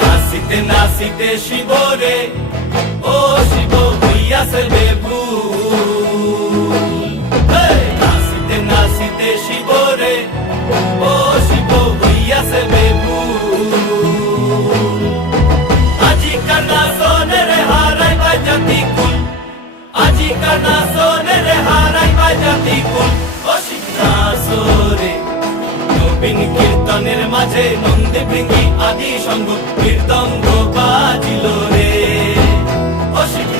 নাচিতে নাচিতে শিবরে ও শিব হইয়াছে বেভুল। নাচিতে নাচিতে শিবরে ও শিব হইয়াছে বেভুল। আজিকার নাচনের হারাই বাজাতি কুল, আজিকার নাচনের হারাই বাজাতি কুল। ও শিব নাচরে নবীন কীর্তনের মাঝে নন্দী ভৃঙ্গি আদি সঙ্গ মৃদঙ্গ বাজিল রে। ও শিব